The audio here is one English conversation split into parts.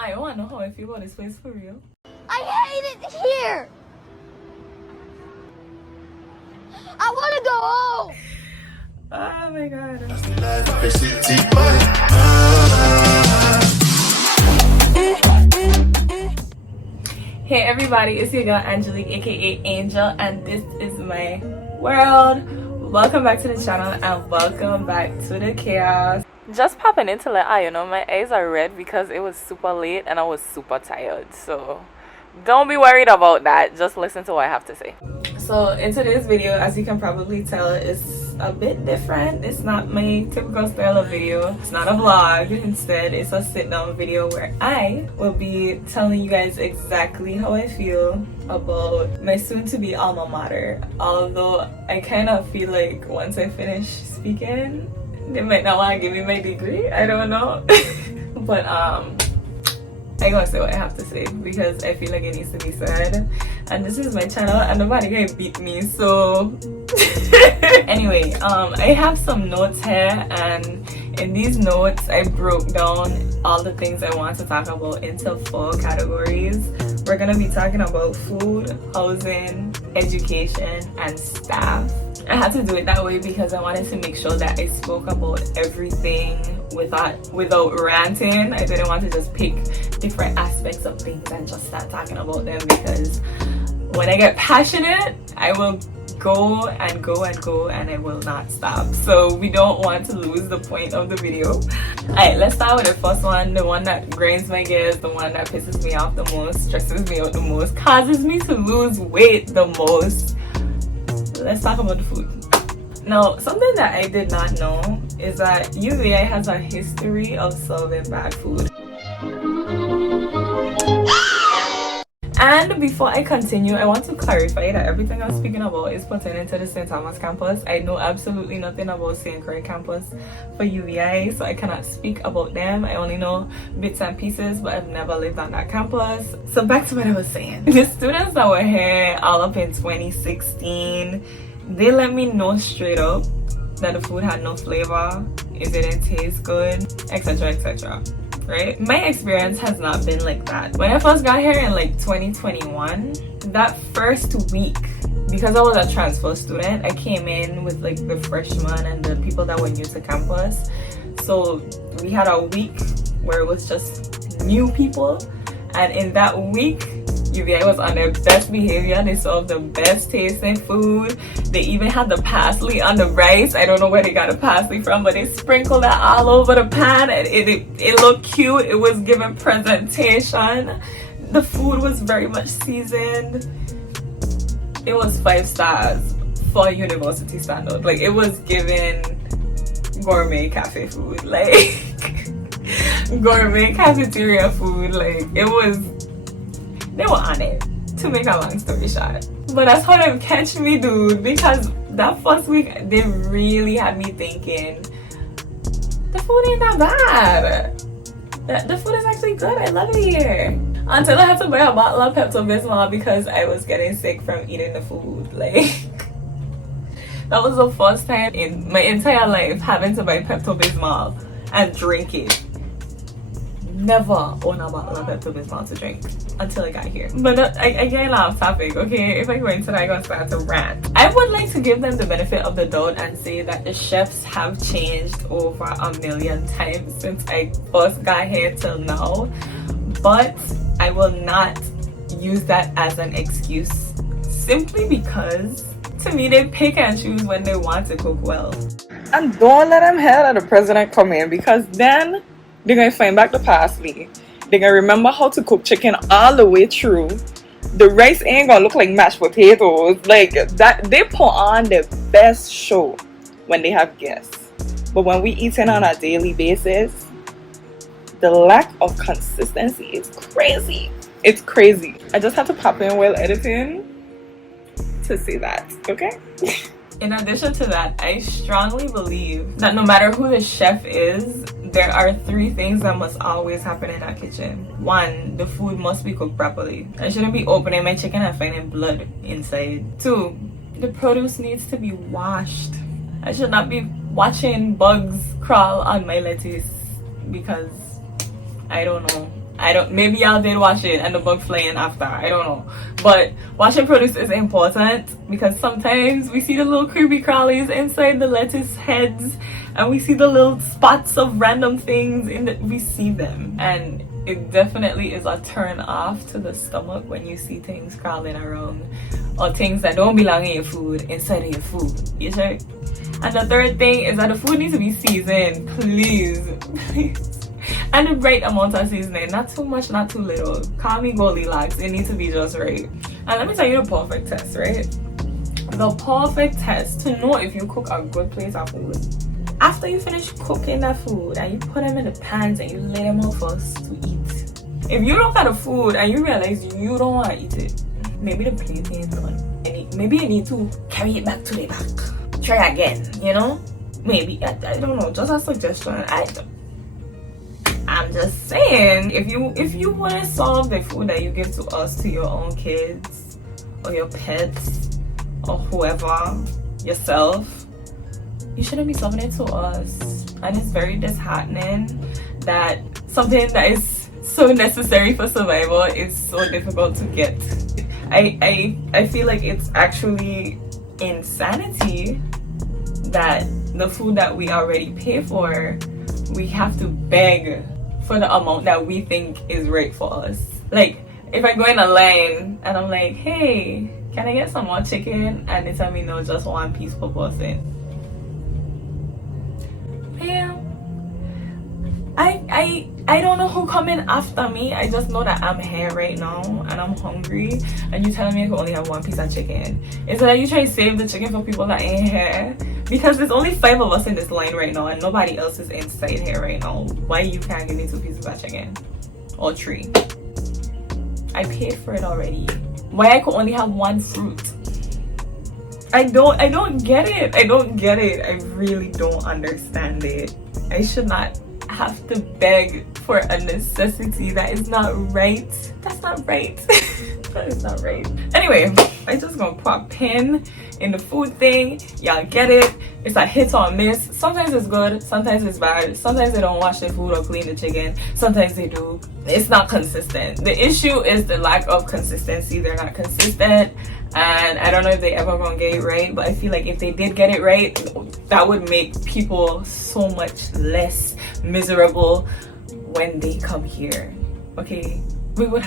I want to know how I feel about this place for real. I hate it here. I want to go home. Oh my god. Hey everybody, it's your girl Angelique, aka Angel, and this is my world. Welcome back to the channel and welcome back to the chaos. Just popping in to let you know my eyes are red because it was super late and I was super tired. So don't be worried about that. Just listen to what I have to say. So in today's video, as you can probably tell, it's a bit different. It's not my typical style of video. It's not a vlog. Instead, it's a sit down video where I will be telling you guys exactly how I feel about my soon to be alma mater. Although I kind of feel like once I finish speaking, they might not want to give me my degree. I don't know. But I gotta say what I have to say because I feel like it needs to be said, and this is my channel and nobody gonna beat me, so anyway, I have some notes here, and in these notes I broke down all the things I want to talk about into 4 categories. We're gonna be talking about food, housing, education, and staff. I had to do it that way because I wanted to make sure that I spoke about everything without ranting. I didn't want to just pick different aspects of things and just start talking about them, because when I get passionate, I will go and go and go and I will not stop. So we don't want to lose the point of the video. Alright, let's start with the first one, the one that grinds my gears, the one that pisses me off the most, stresses me out the most, causes me to lose weight the most. Let's talk about the food. Now, something that I did not know is that UVI has a history of serving bad food. And before I continue, I want to clarify that everything I'm speaking about is pertaining to the St. Thomas campus. I know absolutely nothing about St. Croix campus for UVI, so I cannot speak about them. I only know bits and pieces, but I've never lived on that campus. So back to what I was saying. The students that were here all up in 2016, they let me know straight up that the food had no flavor, it didn't taste good, etc, etc. Right? My experience has not been like that. When I first got here in like 2021, that first week, because I was a transfer student, I came in with like the freshmen and the people that were new to campus. So we had a week where it was just new people, and in that week UVI was on their best behavior. They served the best tasting food. They even had the parsley on the rice. I don't know where they got the parsley from, but they sprinkled that all over the pan, and it looked cute. It was given presentation. The food was very much seasoned. It was 5 stars for university standard. Like, it was given gourmet cafe food, like gourmet cafeteria food. Like, it was, they were on it, to make a long story short. But that's how they catch me, dude, because that first week they really had me thinking the food ain't that bad. The food is actually good. I love it here. Until I had to buy a bottle of Pepto-Bismol because I was getting sick from eating the food. Like, that was the first time in my entire life having to buy Pepto-Bismol and drink it. Never own a bottle of Besos to drink until I got here. But I get off topic, okay? If I go into that, I'm gonna start to rant. I would like to give them the benefit of the doubt and say that the chefs have changed over 1,000,000 times since I first got here till now. But I will not use that as an excuse, simply because to me they pick and choose when they want to cook well. And don't let them hear that the president come in, because then they're gonna find back the parsley. They're gonna remember how to cook chicken all the way through. The rice ain't gonna look like mashed potatoes. Like that, they put on the best show when they have guests. But when we eat it on a daily basis, the lack of consistency is crazy. It's crazy. I just have to pop in while editing to say that, okay? In addition to that, I strongly believe that no matter who the chef is, there are 3 things that must always happen in a kitchen. 1, the food must be cooked properly. I shouldn't be opening my chicken and finding blood inside. 2, the produce needs to be washed. I should not be watching bugs crawl on my lettuce because I don't know. I don't, maybe y'all did wash it and the bug flying after, I don't know. But washing produce is important because sometimes we see the little creepy crawlies inside the lettuce heads and we see the little spots of random things in the, we see them. And it definitely is a turn off to the stomach when you see things crawling around or things that don't belong in your food inside of your food. You sure? And the third thing is that the food needs to be seasoned, please. And the right amount of seasoning, not too much, not too little. Call me Goldilocks, it needs to be just right. And let me tell you the perfect test, right? The perfect test to know if you cook a good plate of food. After you finish cooking that food and you put them in the pans and you lay them out first to eat. If you look at the food and you realize you don't want to eat it, maybe the plate ain't done. Maybe you need to carry it back to the back. Try again, you know? Maybe, I don't know, just a suggestion. I'm just saying, if you want to solve the food that you give to us, to your own kids, or your pets, or whoever, yourself, you shouldn't be serving it to us. And it's very disheartening that something that is so necessary for survival is so difficult to get. I feel like it's actually insanity that the food that we already pay for, we have to beg for the amount that we think is right for us. Like, if I go in a line and I'm like, hey, can I get some more chicken? And they tell me no, just one piece per person. Yeah, I don't know who coming after me. I just know that I'm here right now and I'm hungry, and you telling me I can only have one piece of chicken. Is that you try to save the chicken for people that ain't here? Because there's only 5 of us in this line right now and nobody else is inside here right now. Why you can't give me 2 pieces of chicken? Or 3? I paid for it already. Why I could only have 1 fruit? I don't get it. I don't get it. I really don't understand it. I should not have to beg for a necessity that is not right. That's not right. That is not right. Anyway, I just gonna put a pin in the food thing. Y'all get it. It's a hit or miss. Sometimes it's good, sometimes it's bad. Sometimes they don't wash the food or clean the chicken. Sometimes they do. It's not consistent. The issue is the lack of consistency. They're not consistent. And I don't know if they ever gonna get it right, but I feel like if they did get it right, that would make people so much less miserable when they come here. Okay, we would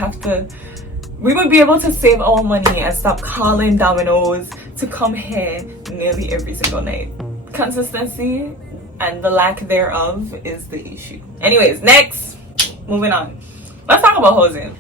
be able to save our money and stop calling Domino's to come here nearly every single night. Consistency and the lack thereof is the issue. Anyways, next, moving on. Let's talk about housing.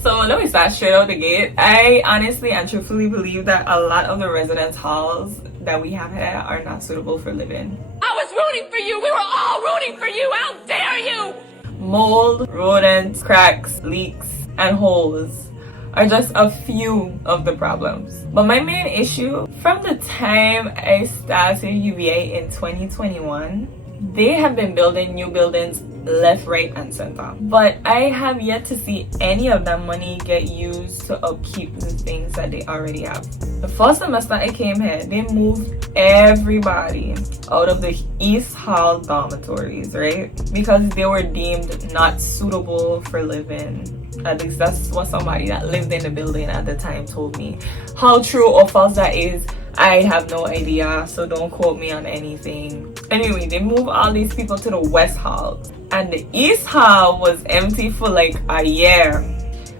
So let me start straight out the gate. I honestly and truthfully believe that a lot of the residence halls that we have here are not suitable for living. I was rooting for you. We were all rooting for you. How dare you? Mold, rodents, cracks, leaks, and holes are just a few of the problems. But my main issue, from the time I started UVA in 2021, they have been building new buildings left, right, and center. But I have yet to see any of that money get used to upkeep the things that they already have. The first semester I came here, they moved everybody out of the East Hall dormitories, right? Because they were deemed not suitable for living. At least that's what somebody that lived in the building at the time told me. How true or false that is, I have no idea, so don't quote me on anything. Anyway, they moved all these people to the West Hall, and the East Hall was empty for like a year.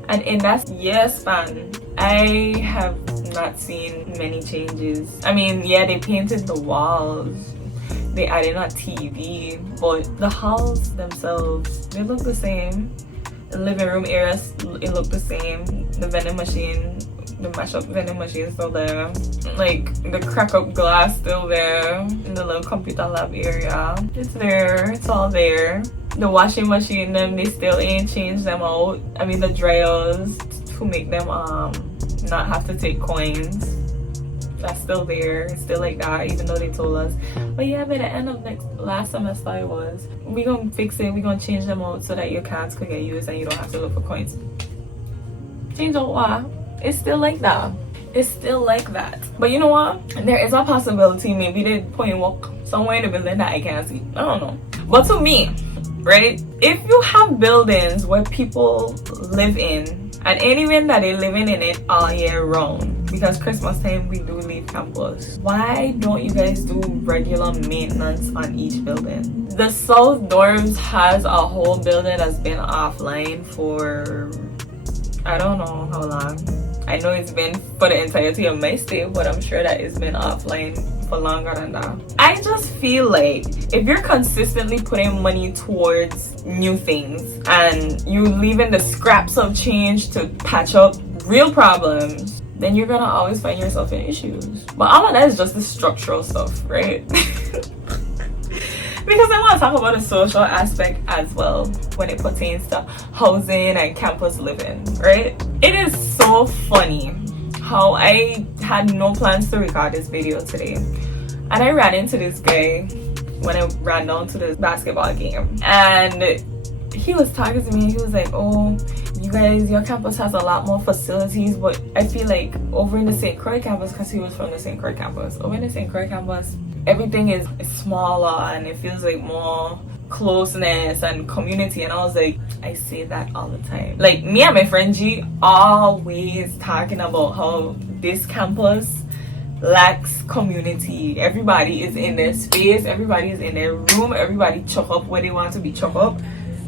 And in that year span, I have not seen many changes. I mean, yeah, they painted the walls, they added a TV, but the halls themselves, they look the same. The living room areas, it looked the same. The vending machine, the mashup vending machine is still there. Like, the crack up glass still there. In the little computer lab area, it's there, it's all there. The washing machine, them, they still ain't changed them out. I mean, the dryers to make them not have to take coins, that's still there. It's still like that, even though they told us. But yeah, by the end of last semester it was, we gonna fix it, we gonna change them out so that your cards could get used and you don't have to look for coins. Change out what? It's still like that. It's still like that. But you know what? There is a possibility maybe they put in work somewhere in the building that I can't see. I don't know. But to me, right? If you have buildings where people live in, and even that they're living in it all year round, because Christmas time we do leave campus, why don't you guys do regular maintenance on each building? The South Dorms has a whole building that's been offline for I don't know how long. I know it's been for the entirety of my stay, but I'm sure that it's been offline for longer than that. I just feel like if you're consistently putting money towards new things and you leaving the scraps of change to patch up real problems, then you're gonna always find yourself in issues. But all of that is just the structural stuff, right? Because I want to talk about the social aspect as well when it pertains to housing and campus living, right? It is so funny how I had no plans to record this video today, and I ran into this guy when I ran down to the basketball game, and he was talking to me. He was like, oh, you guys, your campus has a lot more facilities, but I feel like over in the St. Croix campus, because he was from the St. Croix campus, over in the St. Croix campus, everything is smaller and it feels like more closeness and community. And I was like, I say that all the time. Like, me and my friend G always talking about how this campus lacks community. Everybody is in their space, everybody is in their room, everybody chuck up where they want to be chuck up,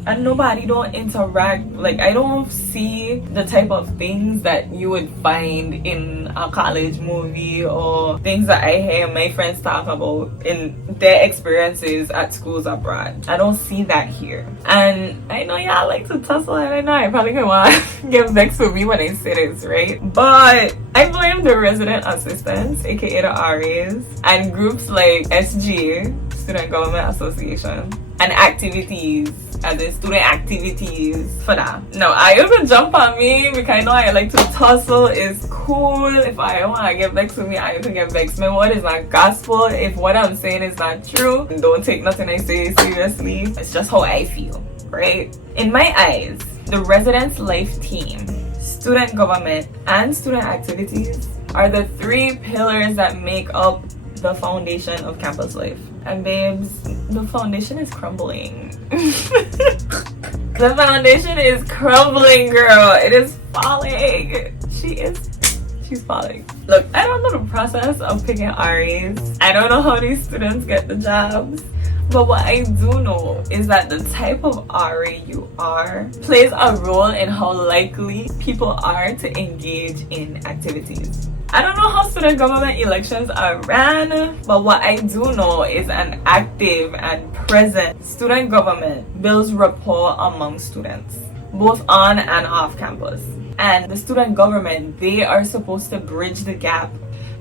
and nobody don't interact. Like, I don't see the type of things that you would find in a college movie or things that I hear my friends talk about in their experiences at schools abroad. I don't see that here. And I know y'all like to tussle, and I know I probably gonna want to get vexed with me when I say this, right? But I blame the resident assistants, aka the RAs, and groups like SG, Student Government Association, and activities, as in student activities, for that. No, I even jump on me because I know I like to tussle. Is cool. If I want to get vexed with me, I can get vexed. My word is not gospel. If what I'm saying is not true, don't take nothing I say seriously. It's just how I feel, right? In my eyes, the residence life team, student government, and student activities are the three pillars that make up the foundation of campus life. And babes, the foundation is crumbling. The foundation is crumbling, girl. It is falling. She's falling. Look, I don't know the process of picking RAs. I don't know how these students get the jobs. But what I do know is that the type of RA you are plays a role in how likely people are to engage in activities. I don't know how student government elections are ran, but what I do know is an active and present student government builds rapport among students, both on and off campus. And the student government, they are supposed to bridge the gap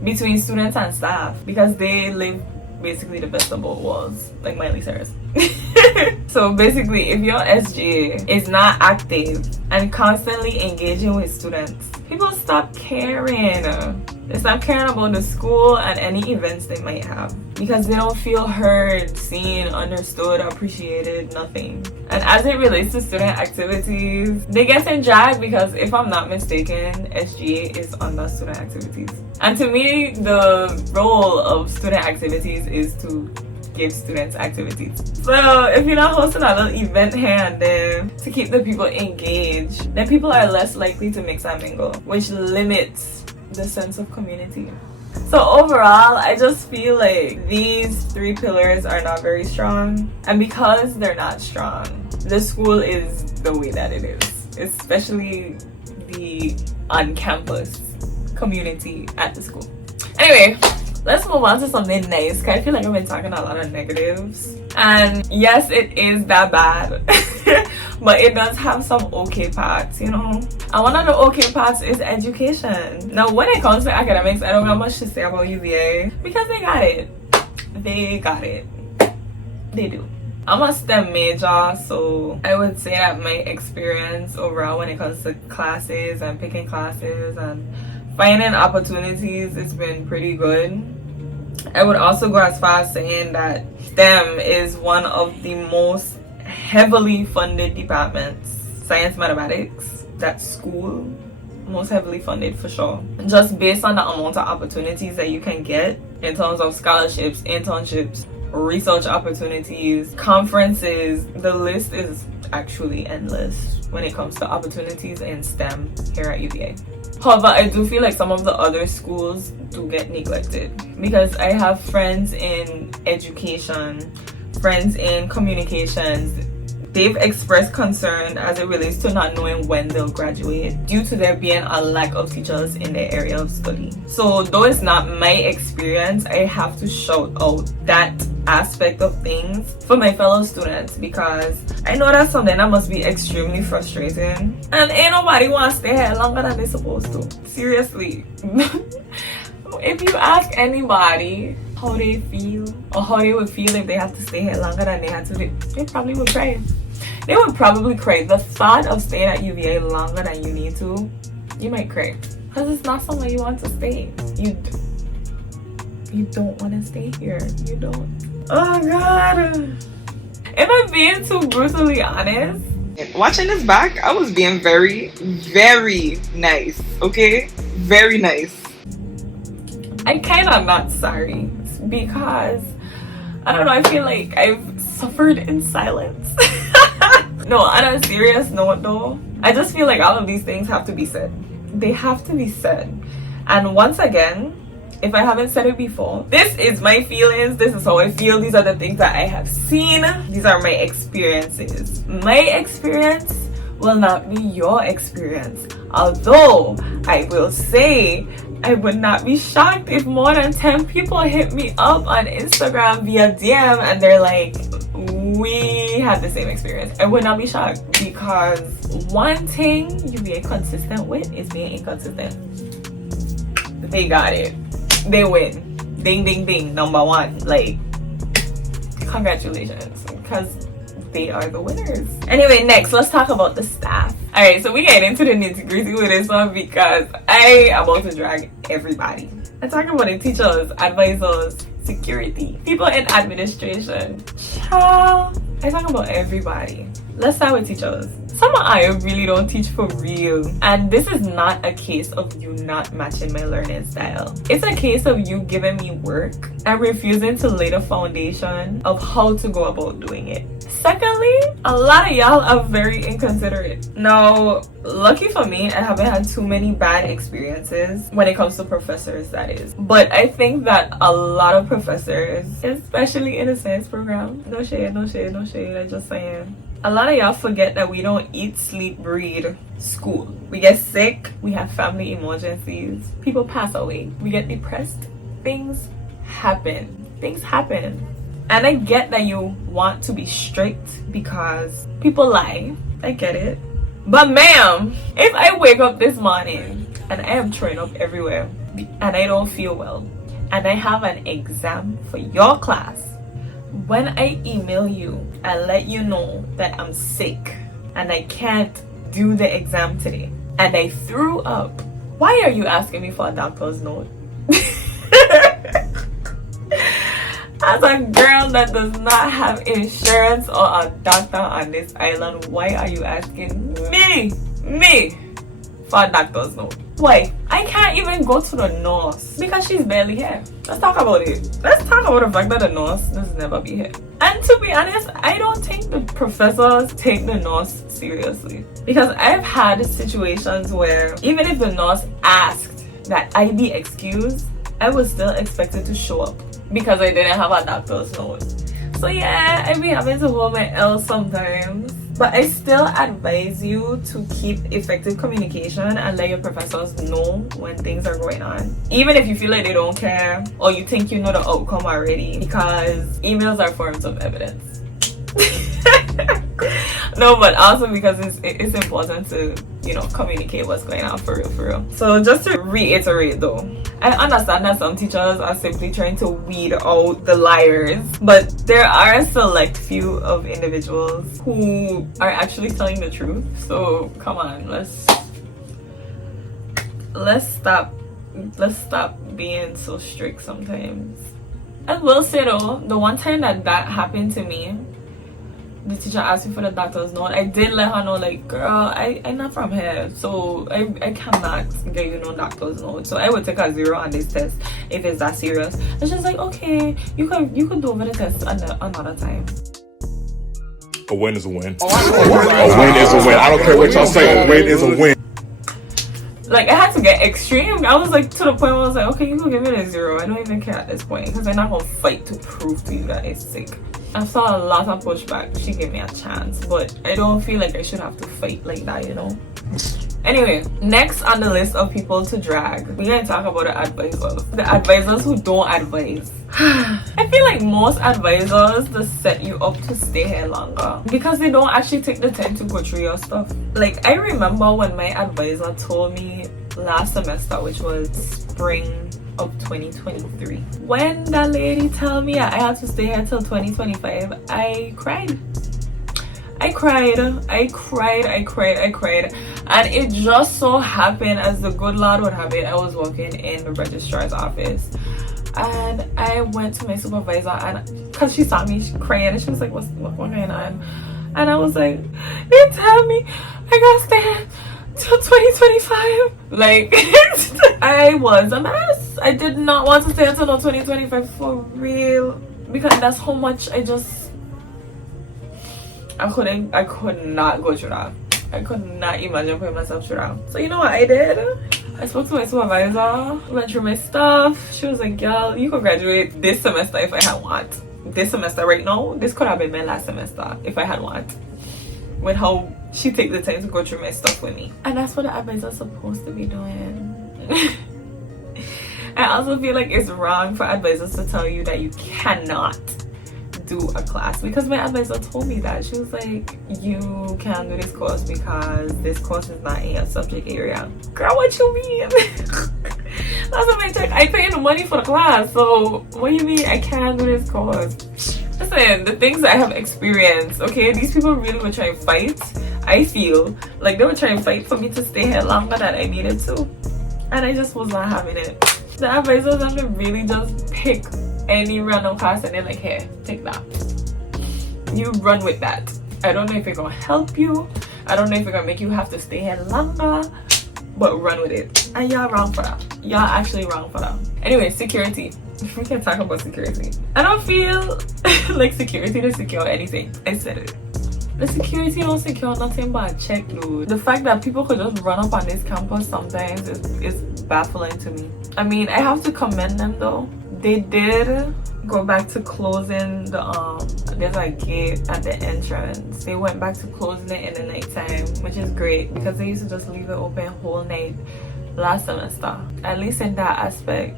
between students and staff, because they live basically the best of both worlds, like Miley Cyrus. So basically, if your SG is not active and constantly engaging with students, people stop caring. They stop caring about the school and any events they might have, because they don't feel heard, seen, understood, appreciated, nothing. And as it relates to student activities, they get in drag because, if I'm not mistaken, SGA is under student activities. And to me, the role of student activities is to give students activities. So if you're not hosting a little event here and there to keep the people engaged, then people are less likely to mix and mingle, which limits the sense of community. So overall, I just feel like these three pillars are not very strong, and because they're not strong, the school is the way that it is, especially the on-campus community at the school. Anyway, let's move on to something nice, because I feel like I've been talking a lot of negatives. And yes, it is that bad. But it does have some okay parts, you know. And one of the okay parts is education. Now, when it comes to academics, I don't have much to say about UVA, because they got it. They got it. They do. I'm a STEM major, so I would say that my experience overall when it comes to classes and picking classes and finding opportunities, it's been pretty good. I would also go as far as saying that STEM is one of the most heavily funded departments. Science, mathematics, that school, most heavily funded for sure. Just based on the amount of opportunities that you can get in terms of scholarships, internships, research opportunities, conferences. The list is actually endless when it comes to opportunities in STEM here at UVA. However, I do feel like some of the other schools do get neglected because I have friends in education, friends in communications. They've expressed concern as it relates to not knowing when they'll graduate due to there being a lack of teachers in their area of study. So though it's not my experience, I have to shout out that aspect of things for my fellow students because I know that's something that must be extremely frustrating. And ain't nobody wants to stay here longer than they're supposed to. Seriously. If you ask anybody how they feel or how they would feel if they have to stay here longer than they had to, they probably would cry. They would probably cry. The thought of staying at UVA longer than you need to, you might cry because it's not somewhere you want to stay. You don't want to stay here. You don't. Oh God. Am I being too brutally honest? Watching this back, I was being very, very nice. Okay, very nice. I kind of not sorry because I don't know, I feel like I've suffered in silence. No, on a serious note though, I just feel like all of these things have to be said. They have to be said. And once again, if I haven't said it before, this is my feelings, this is how I feel, these are the things that I have seen, these are my experiences. My experience will not be your experience. Although I will say I would not be shocked if more than 10 people hit me up on Instagram via DM and they're like, we had the same experience. I would not be shocked because one thing you be consistent with is being inconsistent. They got it. They win. Ding, ding, ding. Number one. Like, congratulations. Because they are the winners. Anyway, next, let's talk about the staff. Alright, so we get into the nitty-gritty with this one because I am about to drag everybody. I'm talking about the teachers, advisors, security, people in administration. Child, I talk about everybody. Let's start with teachers. Some of I really don't teach for real. And this is not a case of you not matching my learning style. It's a case of you giving me work and refusing to lay the foundation of how to go about doing it. Secondly, a lot of y'all are very inconsiderate. Now, lucky for me, I haven't had too many bad experiences when it comes to professors, that is. But I think that a lot of professors, especially in the science program, no shade, no shade, no shade, I'm just saying. A lot of y'all forget that we don't eat, sleep, breathe school. We get sick, we have family emergencies, people pass away, we get depressed. Things happen. Things happen. And I get that you want to be strict because people lie. I get it. But ma'am, if I wake up this morning and I am throwing up everywhere and I don't feel well and I have an exam for your class, when I email you and let you know that I'm sick and I can't do the exam today and I threw up, why are you asking me for a doctor's note? As a girl that does not have insurance or a doctor on this island, why are you asking me for a doctor's note? Why? I can't even go to the nurse because she's barely here. Let's talk about it. Let's talk about the fact that the nurse does never be here. And to be honest, I don't think the professors take the nurse seriously. Because I've had situations where even if the nurse asked that I be excused, I was still expected to show up because I didn't have a doctor's note. So yeah, I be having to hold my L sometimes. But I still advise you to keep effective communication and let your professors know when things are going on. Even if you feel like they don't care or you think you know the outcome already, because emails are forms of evidence. No, but also because it's important to, you know, communicate what's going on for real. So just to reiterate though, I understand that some teachers are simply trying to weed out the liars, but there are a select few of individuals who are actually telling the truth. So come on, let's stop being so strict sometimes. I will say though, the one time that happened to me, the teacher asked me for the doctor's note. I did let her know, like, girl, I'm not from here, so I cannot get you no doctor's note. So I would take a 0 on this test if it's that serious. And she's like, okay, you could do over the test another time. A win is a win. A win is a win. I don't care what y'all say. A win is a win. Like, I had to get extreme. I was like, to the point where I was like, okay, you can give it a 0. I don't even care at this point because I'm not gonna fight to prove to you that it's sick. I saw a lot of pushback. She gave me a chance, but I don't feel like I should have to fight like that, you know. Anyway, next on the list of people to drag, we're gonna talk about the advisors. The advisors who don't advise. I feel like most advisors just set you up to stay here longer because they don't actually take the time to go through your stuff. Like, I remember when my advisor told me last semester, which was spring of 2023, when that lady told me I had to stay here till 2025, I cried. And it just so happened, as the good Lord would have it, I was working in the registrar's office and I went to my supervisor, and because she saw me crying and she was like, what's going on? And I was like, they tell me I gotta stay here till 2025. Like, I was a mess. I did not want to stay until 2025 for real, because that's how much I could not go through that. I could not imagine putting myself through that. So you know what I did? I spoke to my supervisor, went through my stuff. She was like, girl, you could graduate this semester if I had want. This semester right now, this could have been my last semester if I had want. With how she take the time to go through my stuff with me. And that's what the advisor's supposed to be doing. I also feel like it's wrong for advisors to tell you that you cannot do a class, because my advisor told me that. She was like, you can't do this course because this course is not in your subject area. Girl, what you mean? That's what my check. I pay the money for the class, so what do you mean I can't do this course? Listen, the things that I have experienced, okay, these people really were trying to fight. I feel like they were trying to fight for me to stay here longer than I needed to, and I just was not having it. The advisors have to really just pick any random class and they're like, here, take that. You run with that. I don't know if it's gonna help you. I don't know if it's gonna make you have to stay here longer, but run with it. And y'all wrong for that. Y'all actually wrong for that. Anyway, security. We can talk about security. I don't feel like security to secure anything. I said it. The security don't secure nothing but a check, dude. The fact that people could just run up on this campus sometimes is baffling to me. I mean, I have to commend them though. They did go back to closing there's a gate at the entrance. They went back to closing it in the nighttime, which is great because they used to just leave it open whole night last semester. At least in that aspect,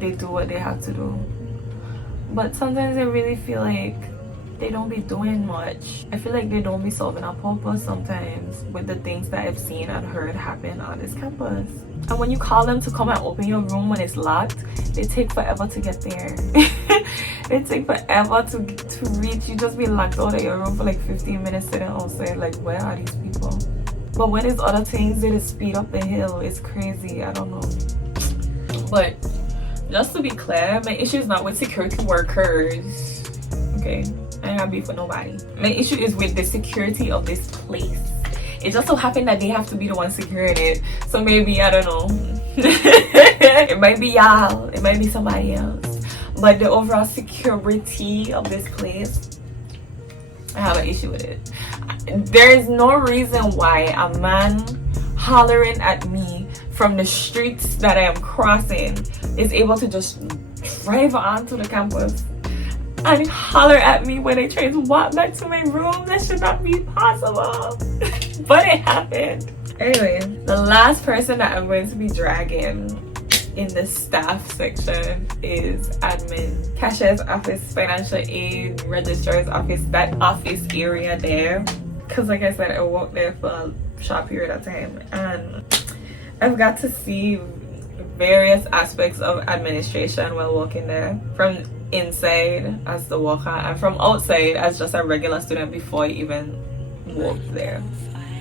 they do what they have to do. But sometimes I really feel like they don't be doing much. I feel like they don't be solving a purpose sometimes with the things that I've seen and heard happen on this campus. And when you call them to come and open your room when it's locked, they take forever to get there. They take forever to reach. You just be locked out of your room for like 15 minutes sitting outside, like, where are these people? But when it's other things, they just speed up the hill. It's crazy. I don't know. But just to be clear, my issue is not with security workers. Okay? I ain't got beef with nobody. My issue is with the security of this place. It just so happened that they have to be the one securing it. So maybe, I don't know. It might be y'all. It might be somebody else. But the overall security of this place, I have an issue with it. There is no reason why a man hollering at me from the streets that I am crossing is able to just drive onto the campus and holler at me when I try to walk back to my room. That should not be possible. But it happened. Anyway, the last person that I'm going to be dragging in the staff section is admin, cashier's office, financial aid, registrar's office, that office area there. Because like I said, I worked there for a short period of time and I've got to see various aspects of administration while working there, from inside as the worker and from outside as just a regular student before I even worked there.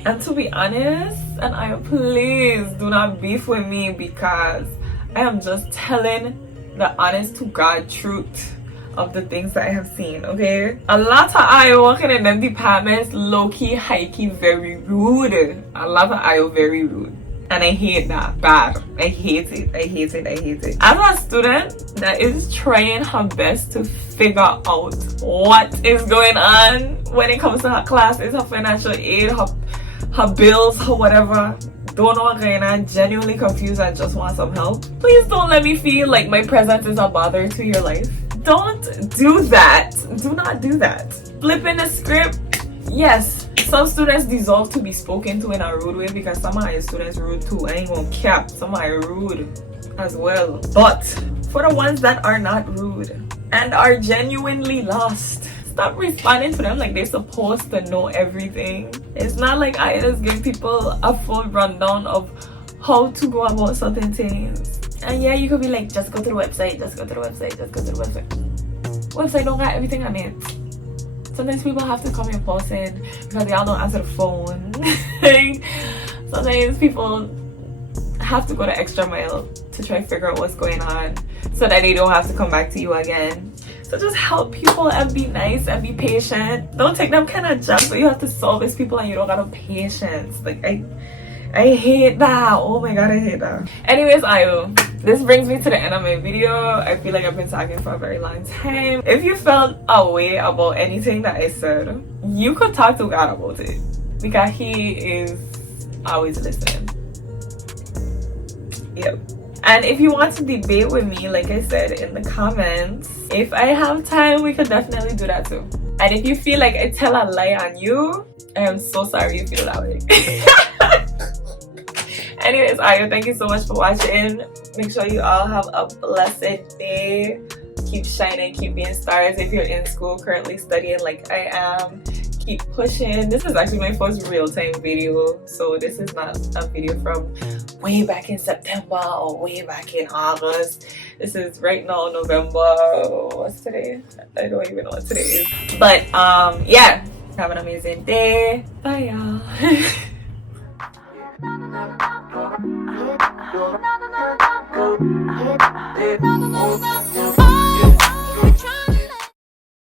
And to be honest, and I please do not beef with me because I am just telling the honest to God truth of the things that I have seen, okay? A lot of I working in them departments, low-key, high-key, very rude. A lot of I very rude. And I hate that. Bad. I hate it. I hate it. I hate it. As a student that is trying her best to figure out what is going on when it comes to her classes, her financial aid, her bills, her whatever, don't know what going on, genuinely confused and just want some help, please don't let me feel like my presence is a bother to your life. Don't do that. Do not do that. Flipping the script, yes, some students deserve to be spoken to in a rude way because some of my students rude too. I ain't gonna cap, some of my rude as well. But for the ones that are not rude and are genuinely lost, stop responding to them like they're supposed to know everything. It's not like I just give people a full rundown of how to go about certain things. And yeah, you could be like, just go to the website, just go to the website, just go to the website. Website don't got everything on it. Sometimes people have to come in person because they all don't answer the phone. Like, sometimes people have to go the extra mile to try to figure out what's going on so that they don't have to come back to you again. So just help people and be nice and be patient. Don't take them kind of jobs where you have to service people and you don't got no patience. Like, I hate that. Oh my god, I hate that. Anyways, this brings me to the end of my video. I feel like I've been talking for a very long time. If you felt a way about anything that I said, you could talk to God about it because He is always listening. Yep. And if you want to debate with me, like I said in the comments, if I have time, we could definitely do that too. And if you feel like I tell a lie on you, I am so sorry you feel that way. Anyways, thank you so much for watching. Make sure you all have a blessed day. Keep shining, keep being stars. If you're in school currently studying like I am, keep pushing. This is actually my first real-time video, so this is not a video from way back in September or way back in August. This is right now November. What's today? I don't even know what today is. But yeah, have an amazing day. Bye y'all.